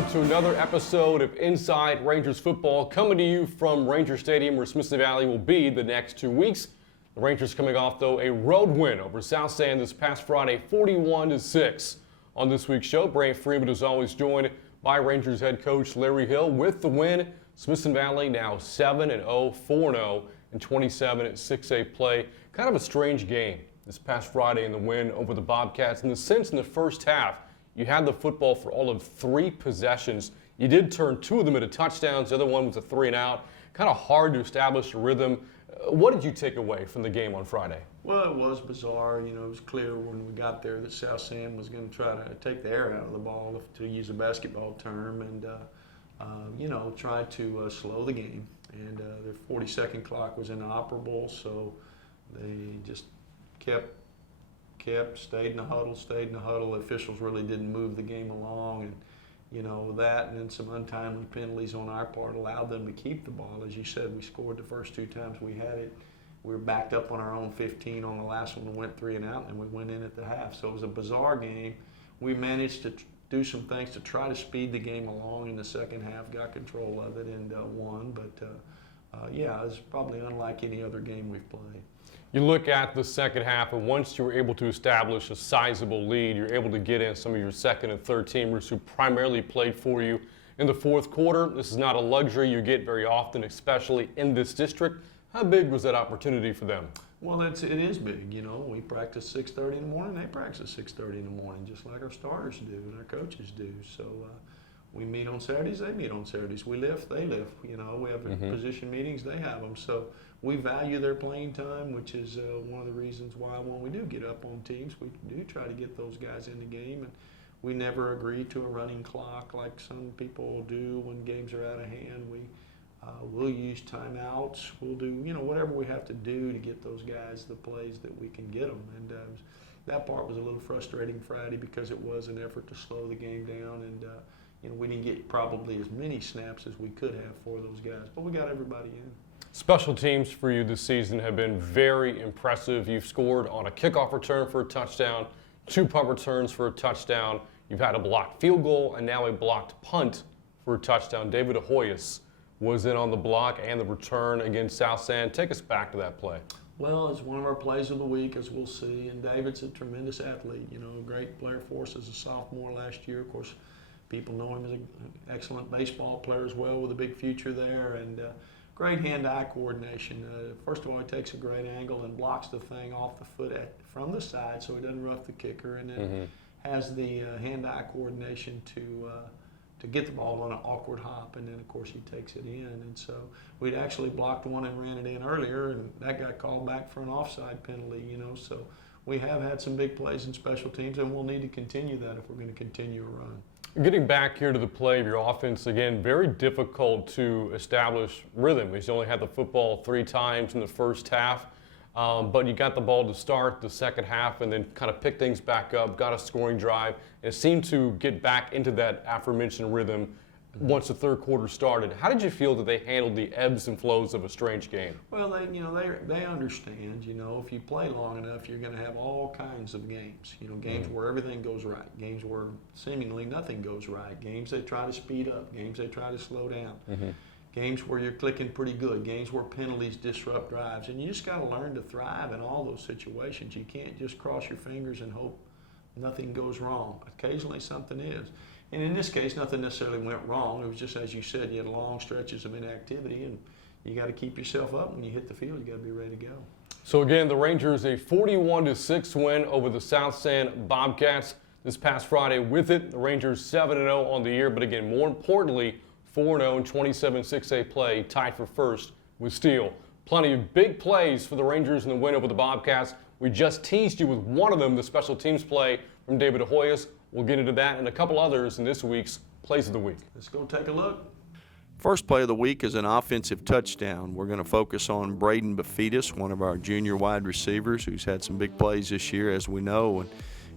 welcome to another episode of Inside Rangers Football, coming to you from Ranger Stadium, where Smithson Valley will be the next 2 weeks. The Rangers coming off, though, a road win over South San this past Friday, 41-6. On this week's show, Brant Freeman is always joined by Rangers head coach Larry Hill. With the win, Smithson Valley now 7-0, 4-0, and 27-6A play. Kind of a strange game this past Friday in the win over the Bobcats, in the sense in the first half, you had the football for all of 3 possessions. You did turn 2 of them into touchdowns. The other one was a 3-and-out. Kind of hard to establish a rhythm. What did you take away from the game on Friday? Well, it was bizarre. You know, it was clear when we got there that South San was going to try to take the air out of the ball, to use a basketball term, and, try to slow the game. And their 40-second clock was inoperable, so they just stayed in the huddle. The officials really didn't move the game along, and that, and then some untimely penalties on our part allowed them to keep the ball. As you said, we scored the first 2 times we had it. We were backed up on our own 15 on the last one and went 3-and-out, and we went in at the half. So it was a bizarre game. We managed to do some things to try to speed the game along in the second half, got control of it, and won. But it was probably unlike any other game we've played. You look at the second half, and once you were able to establish a sizable lead, you're able to get in some of your second and third teamers who primarily played for you in the fourth quarter. This is not a luxury you get very often, especially in this district. How big was that opportunity for them? Well, it is big. We practice 6:30 in the morning. They practice 6:30 in the morning, just like our starters do and our coaches do. So we meet on Saturdays. They meet on Saturdays. We lift. They lift. We have position meetings. They have them. So we value their playing time, which is one of the reasons why when we do get up on teams, we do try to get those guys in the game. And we never agree to a running clock like some people do when games are out of hand. We'll use timeouts. We'll do, whatever we have to do to get those guys the plays that we can get them. And that part was a little frustrating Friday because it was an effort to slow the game down. And, we didn't get probably as many snaps as we could have for those guys. But we got everybody in. Special teams for you this season have been very impressive. You've scored on a kickoff return for a touchdown, 2 punt returns for a touchdown. You've had a blocked field goal and now a blocked punt for a touchdown. David Ahoyas was in on the block and the return against South San. Take us back to that play. Well, it's one of our plays of the week, as we'll see. And David's a tremendous athlete, a great player for us as a sophomore last year. Of course, people know him as an excellent baseball player as well with a big future there. And great hand-eye coordination. First of all, he takes a great angle and blocks the thing off the foot from the side so he doesn't rough the kicker, and then has the hand-eye coordination to get the ball on an awkward hop, and then, of course, he takes it in. And so we'd actually blocked one and ran it in earlier, and that got called back for an offside penalty, So we have had some big plays in special teams, and we'll need to continue that if we're going to continue a run. Getting back here to the play of your offense, again, very difficult to establish rhythm. He's only had the football 3 times in the first half, but you got the ball to start the second half and then kind of pick things back up, got a scoring drive, and it seemed to get back into that aforementioned rhythm once the third quarter started. How did you feel that they handled the ebbs and flows of a strange game? Well, they understand, if you play long enough, you're going to have all kinds of games. Games where everything goes right, games where seemingly nothing goes right, games they try to speed up, games they try to slow down, games where you're clicking pretty good, games where penalties disrupt drives. And you just got to learn to thrive in all those situations. You can't just cross your fingers and hope nothing goes wrong. Occasionally something is. And in this case, nothing necessarily went wrong. It was just, as you said, you had long stretches of inactivity, and you got to keep yourself up when you hit the field. You got to be ready to go. So again, the Rangers a 41-6 win over the South San Bobcats this past Friday. With it, the Rangers 7-0 on the year, but again, more importantly, 4-0 and 27-6A play, tied for first with Steele. Plenty of big plays for the Rangers in the win over the Bobcats. We just teased you with one of them, the special teams play from David Ahoyas. We'll get into that and a couple others in this week's Plays of the Week. Let's go take a look. First play of the week is an offensive touchdown. We're going to focus on Braden Bafetis, one of our junior wide receivers who's had some big plays this year, as we know. And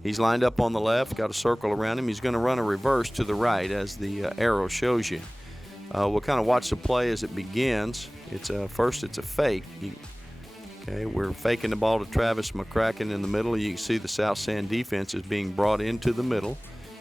he's lined up on the left, got a circle around him. He's going to run a reverse to the right, as the arrow shows you. We'll kind of watch the play as it begins. First it's a fake. Okay, we're faking the ball to Travis McCracken in the middle. You can see the South San defense is being brought into the middle.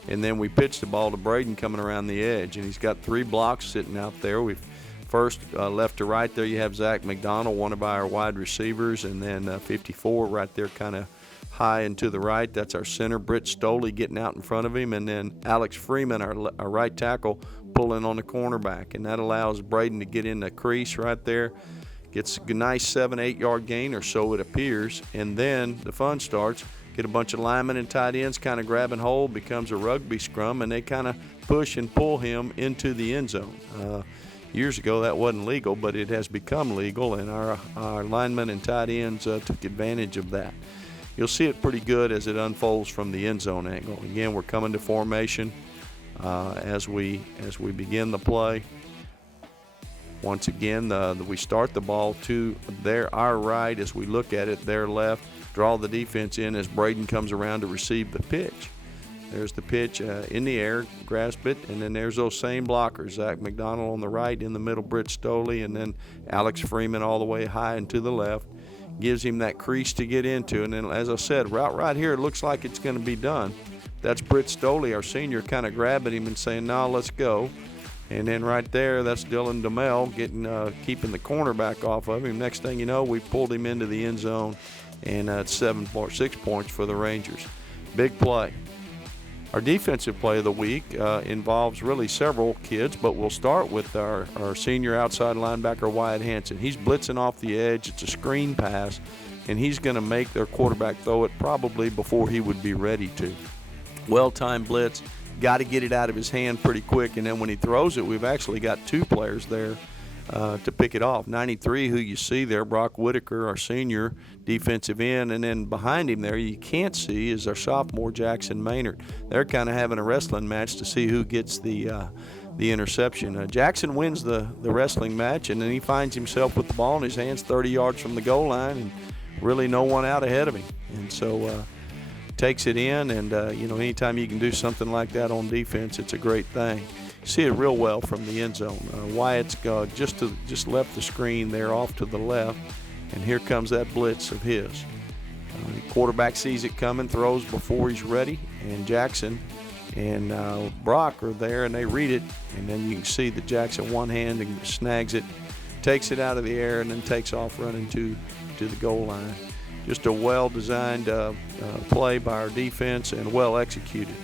and then we pitch the ball to Braden coming around the edge, and he's got 3 blocks sitting out there. We've first left to right there you have Zach McDonald, one of our wide receivers, and then 54 right there kind of high and to the right. That's our center, Britt Stoley, getting out in front of him, and then Alex Freeman, our right tackle, pulling on the cornerback, and that allows Braden to get in the crease right there. Gets a nice 7-8 yard gain, or so it appears, and then the fun starts. Get a bunch of linemen and tight ends kind of grabbing hold, becomes a rugby scrum, and they kind of push and pull him into the end zone. Years ago that wasn't legal, but it has become legal, and our linemen and tight ends took advantage of that. You'll see it pretty good as it unfolds from the end zone angle. Again, we're coming to formation as we begin the play. Once again, we start the ball to our right as we look at it, their left, draw the defense in as Braden comes around to receive the pitch. There's the pitch in the air, grasp it, and then there's those same blockers, Zach McDonald on the right, in the middle, Britt Stoley, and then Alex Freeman all the way high and to the left. Gives him that crease to get into, and then, as I said, right here, it looks like it's going to be done. That's Britt Stoley, our senior, kind of grabbing him and saying, "No, let's go." And then right there, that's Dylan DeMel keeping the cornerback off of him. Next thing you know, we pulled him into the end zone, and it's 6 points for the Rangers. Big play. Our defensive play of the week involves really several kids, but we'll start with our senior outside linebacker, Wyatt Hanson. He's blitzing off the edge. It's a screen pass, and he's going to make their quarterback throw it probably before he would be ready to. Well-timed blitz. Got to get it out of his hand pretty quick, and then when he throws it, we've actually got 2 players there to pick it off. 93, who you see there, Brock Whitaker, our senior defensive end, and then behind him there you can't see is our sophomore Jackson Maynard. They're kind of having a wrestling match to see who gets the interception. Jackson wins the wrestling match, and then he finds himself with the ball in his hands 30 yards from the goal line, and really no one out ahead of him. And so takes it in, and anytime you can do something like that on defense, it's a great thing. You see it real well from the end zone. Wyatt's just left the screen there off to the left, and here comes that blitz of his. The quarterback sees it coming, throws before he's ready, and Jackson and Brock are there, and they read it, and then you can see that Jackson one hand and snags it, takes it out of the air, and then takes off running to the goal line. Just a well-designed play by our defense and well executed.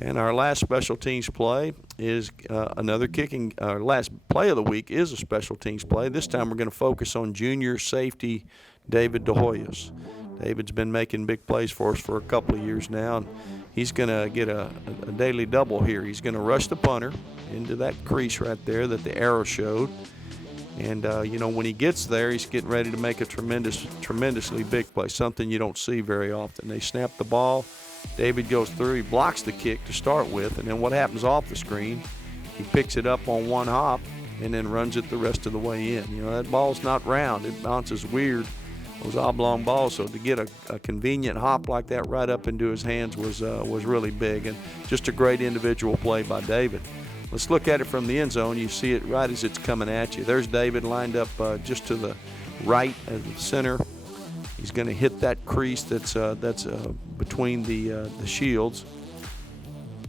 And our last special teams play is another kicking. Our last play of the week is a special teams play. This time we're going to focus on junior safety David DeHoyos. David's been making big plays for us for a couple of years now, and he's going to get a daily double here. He's going to rush the punter into that crease right there that the arrow showed. And, when he gets there, he's getting ready to make a tremendously big play, something you don't see very often. They snap the ball. David goes through. He blocks the kick to start with, and then what happens off the screen, he picks it up on one hop and then runs it the rest of the way in. That ball's not round. It bounces weird, those oblong balls. So to get a convenient hop like that right up into his hands was really big, and just a great individual play by David. Let's look at it from the end zone. You see it right as it's coming at you. There's David lined up just to the right of the center. He's going to hit that crease that's between the shields.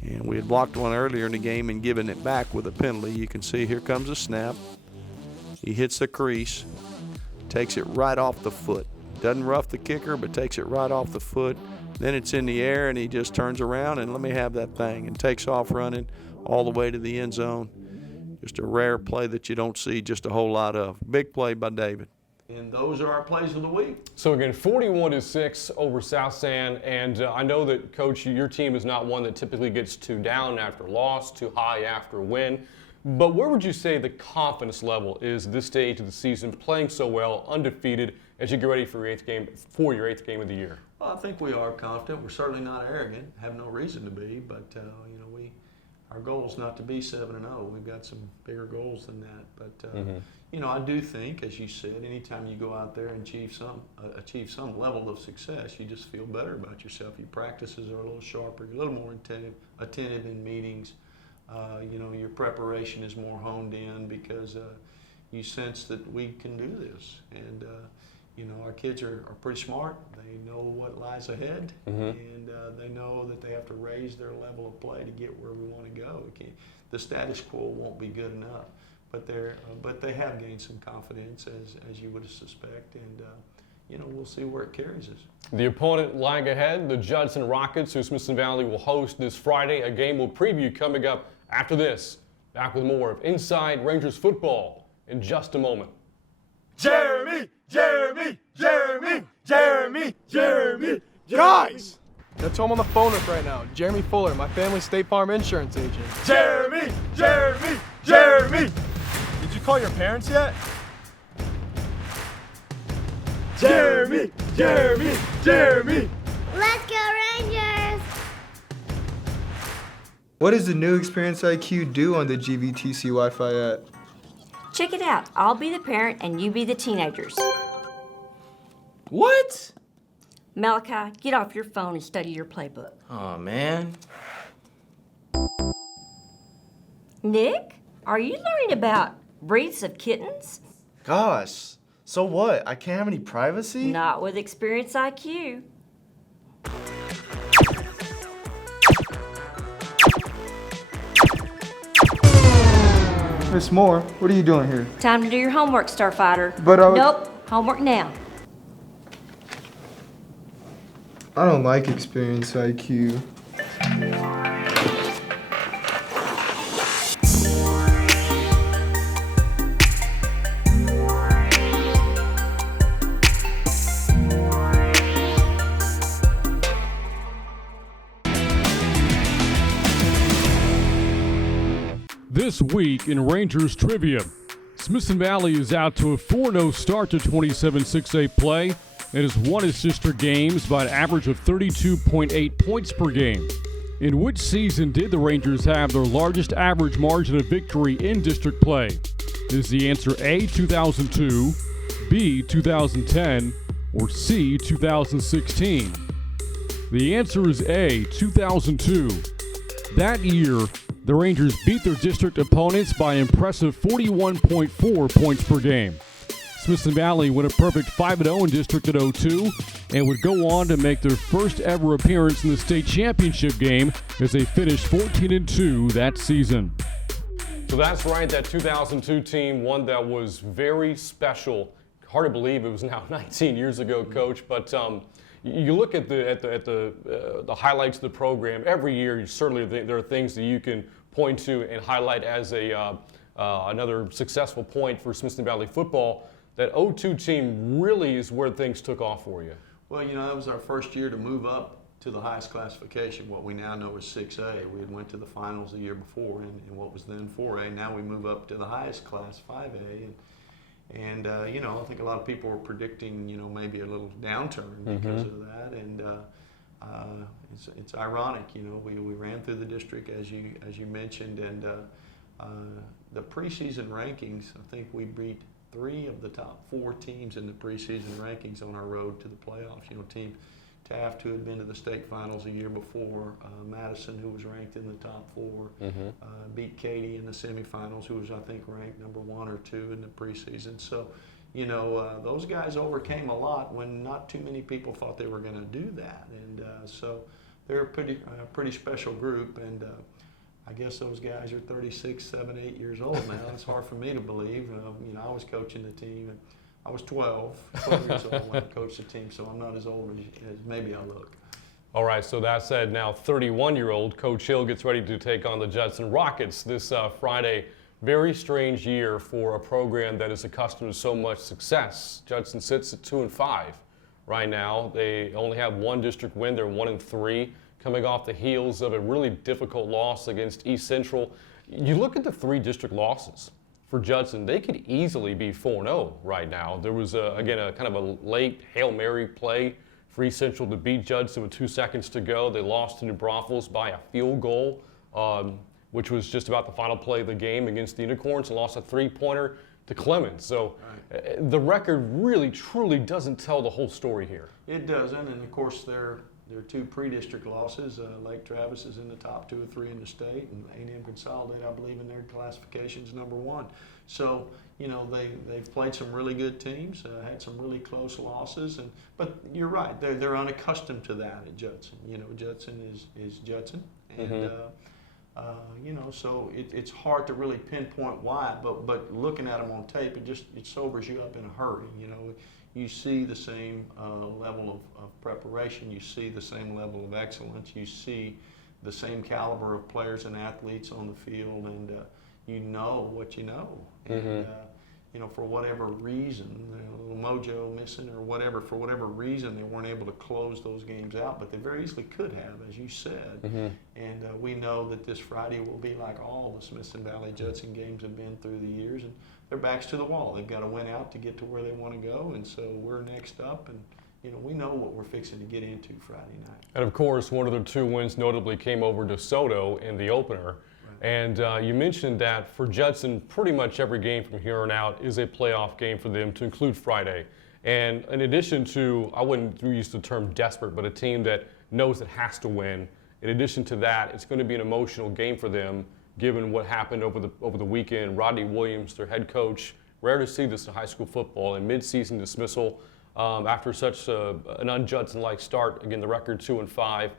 And we had blocked one earlier in the game and given it back with a penalty. You can see here comes a snap. He hits the crease, takes it right off the foot. Doesn't rough the kicker, but takes it right off the foot. Then it's in the air, and he just turns around and let me have that thing, and takes off running all the way to the end zone. Just a rare play that you don't see just a whole lot of. Big play by David. And those are our plays of the week. So again, 41-6 over South San, and I know that, Coach, your team is not one that typically gets too down after loss, too high after win. But where would you say the confidence level is at this stage of the season, playing so well, undefeated, as you get ready for your eighth game of the year? Well, I think we are confident. We're certainly not arrogant. Have no reason to be, but our goal is not to be 7-0. We've got some bigger goals than that. But I do think, as you said, anytime you go out there and achieve some level of success, you just feel better about yourself. Your practices are a little sharper, you're a little more attentive in meetings. Your preparation is more honed in because you sense that we can do this. And our kids are pretty smart. They know what lies ahead, and they know that they have to raise their level of play to get where we want to go. The status quo won't be good enough, but they have gained some confidence, as you would suspect, and we'll see where it carries us. The opponent lying ahead, the Judson Rockets, who Smithson Valley will host this Friday. A game we'll preview coming up after this. Back with more of Inside Rangers Football in just a moment. Jeremy, Jeremy, Jeremy, Jeremy, Jeremy, guys! That's who I'm on the phone with right now. Jeremy Fuller, my family's State Farm insurance agent. Jeremy, Jeremy, Jeremy! Did you call your parents yet? Jeremy, Jeremy, Jeremy! Let's go Rangers! What does the new Experience IQ do on the GVTC Wi-Fi app? Check it out. I'll be the parent and you be the teenagers. What? Malachi, get off your phone and study your playbook. Aw, man. Nick, are you learning about breeds of kittens? Gosh, so what? I can't have any privacy? Not with Experience IQ. Miss Moore, what are you doing here? Time to do your homework, Starfighter. But I was- Nope, homework now. I don't like Experience IQ. This week in Rangers trivia, Smithson Valley is out to a 4-0 start to 27-6A play and has won its sister games by an average of 32.8 points per game. In which season did the Rangers have their largest average margin of victory in district play? Is the answer A, 2002, B, 2010, or C, 2016? The answer is A, 2002. That year, the Rangers beat their district opponents by an impressive 41.4 points per game. Smithson Valley went a perfect 5-0 in district at 02 and would go on to make their first ever appearance in the state championship game as they finished 14-2 that season. So that's right, that 2002 team, one that was very special. Hard to believe it was now 19 years ago, Coach, but you look at the highlights of the program every year. Certainly, there are things that you can point to and highlight as another successful point for Smithson Valley football. That 02 team really is where things took off for you. Well, that was our first year to move up to the highest classification, what we now know is 6A. We had went to the finals the year before in what was then 4A. Now we move up to the highest class, 5A. And I think a lot of people were predicting, maybe a little downturn because of that. And it's ironic, we ran through the district as you mentioned, and the preseason rankings, I think we beat 3 of the top 4 teams in the preseason rankings on our road to the playoffs. Team Taft, who had been to the state finals a year before, Madison, who was ranked in the top 4, beat Katy in the semifinals, who was, I think, ranked number 1 or 2 in the preseason. So, those guys overcame a lot when not too many people thought they were going to do that. And so they're a pretty special group. And I guess those guys are 36, 7, 8 years old now. It's hard for me to believe. I was coaching the team. And I was 12 years old when I coached the team, so I'm not as old as maybe I look. All right, so that said, now 31-year-old Coach Hill gets ready to take on the Judson Rockets this Friday. Very strange year for a program that is accustomed to so much success. Judson sits at 2-5 right now. They only have 1 district win. They're 1-3, coming off the heels of a really difficult loss against East Central. You look at the 3 district losses for Judson, they could easily be 4-0 right now. There was, again, a kind of a late Hail Mary play for East Central to beat Judson with 2 seconds to go. They lost to New Braunfels by a field goal, which was just about the final play of the game against the Unicorns, and lost a 3-pointer to Clemens. So the record really, truly doesn't tell the whole story here. It doesn't, and of course they're Their two pre-district losses, Lake Travis is in the top 2 or 3 in the state, and A&M Consolidated, I believe, in their classification is #1. So, you know, they've played some really good teams, had some really close losses, but you're right, they're unaccustomed to that at Judson. You know, Judson is Judson, and you know, so it's hard to really pinpoint why, but looking at them on tape, it sobers you up in a hurry. You know, you see the same level of preparation, you see the same level of excellence, you see the same caliber of players and athletes on the field, and you know what you know. And you know, for whatever reason, a little mojo missing or whatever, for whatever reason, they weren't able to close those games out, but they very easily could have, as you said. And we know that this Friday will be like all the Smithson Valley Judson games have been through the years, and their backs to the wall. They've got to win out to get to where they want to go, and so we're next up, and you know, we know what we're fixing to get into Friday night. And of course, one of their 2 wins notably came over DeSoto in the opener. And you mentioned that for Judson, pretty much every game from here on out is a playoff game for them, to include Friday. And in addition to, I wouldn't use the term desperate, but a team that knows it has to win. In addition to that, it's going to be an emotional game for them, given what happened over the weekend. Rodney Williams, their head coach, rare to see this in high school football, and mid-season dismissal after such an un-Judson-like start. Again, the record 2-5.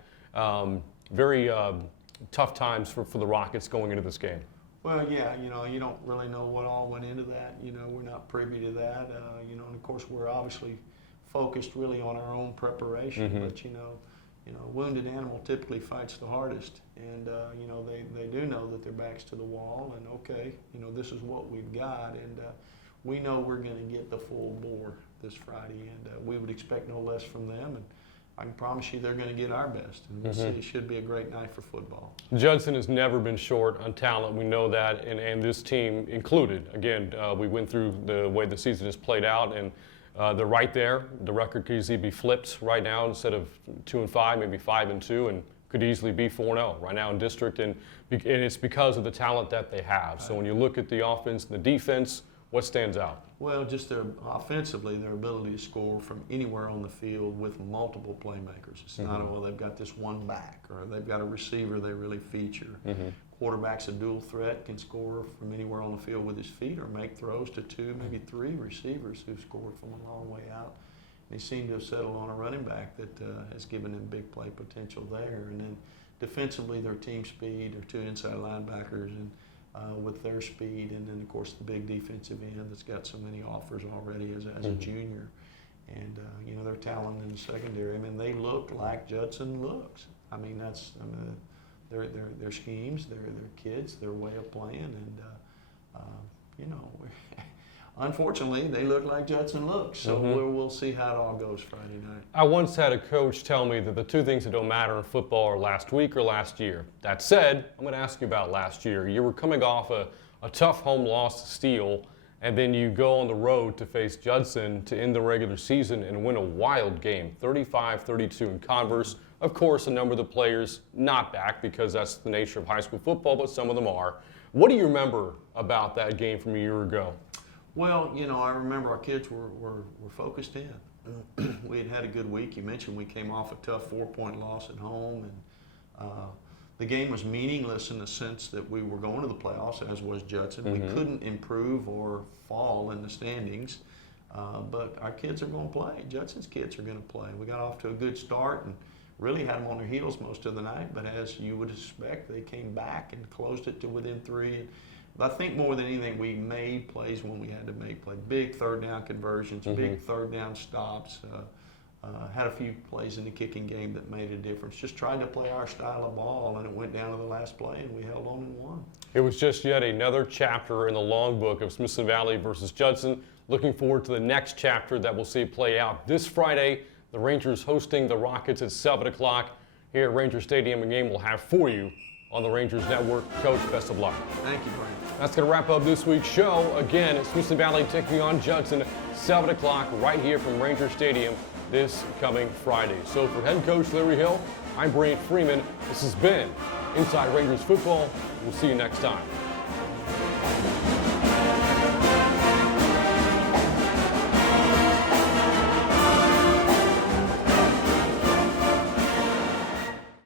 Very tough times for the Rockets going into this game. Well, yeah, you know, you don't really know what all went into that. You know, we're not privy to that. You know, and of course, we're obviously focused really on our own preparation. But you know, wounded animal typically fights the hardest, and you know, they do know that their back's to the wall, and okay, you know, this is what we've got, and we know we're going to get the full bore this Friday, and we would expect no less from them. And I can promise you they're going to get our best, and we'll see. It should be a great night for football. Judson has never been short on talent. We know that, and this team included. Again, we went through the way the season has played out, and they're right there. The record could easily be flipped right now. Instead of 2-5, maybe 5-2, and could easily be 4-0 right now in district, and it's because of the talent that they have. So when you look at the offense and the defense, what stands out? Well, just offensively, their ability to score from anywhere on the field with multiple playmakers. It's not, well, they've got this one back, or they've got a receiver they really feature. Quarterback's a dual threat, can score from anywhere on the field with his feet, or make throws to 2, maybe 3 receivers who've scored from a long way out. They seem to have settled on a running back that has given them big play potential there. And then defensively, their team speed, their 2 inside linebackers, and with their speed, and then of course the big defensive end that's got so many offers already as a junior, and you know, their talent in the secondary. I mean, they look like Judson looks. I mean, that's their schemes, their kids, their way of playing, and you know, unfortunately, they look like Judson looks. So we'll see how it all goes Friday night. I once had a coach tell me that the 2 things that don't matter in football are last week or last year. That said, I'm going to ask you about last year. You were coming off a tough home loss to Steele, and then you go on the road to face Judson to end the regular season and win a wild game, 35-32 in Converse. Of course, a number of the players not back because that's the nature of high school football, but some of them are. What do you remember about that game from a year ago? Well, you know, I remember our kids were focused in. We had a good week. You mentioned we came off a tough 4-point loss at home, and the game was meaningless in the sense that we were going to the playoffs, as was Judson. We couldn't improve or fall in the standings, but our kids are going to play. Judson's kids are going to play. We got off to a good start and really had them on their heels most of the night, but as you would expect, they came back and closed it to within 3. But I think more than anything, we made plays when we had to make plays. Big 3rd down conversions, big 3rd down stops. Had a few plays in the kicking game that made a difference. Just tried to play our style of ball, and it went down to the last play, and we held on and won. It was just yet another chapter in the long book of Smithson Valley versus Judson. Looking forward to the next chapter that we'll see play out this Friday. The Rangers hosting the Rockets at 7 o'clock here at Ranger Stadium. A game we'll have for you on the Rangers Network. Coach, best of luck. Thank you, Brandon. That's going to wrap up this week's show. Again, it's Smithson Valley taking on Judson, 7 o'clock right here from Ranger Stadium this coming Friday. So for head coach Larry Hill, I'm Brandon Freeman. This has been Inside Rangers Football. We'll see you next time.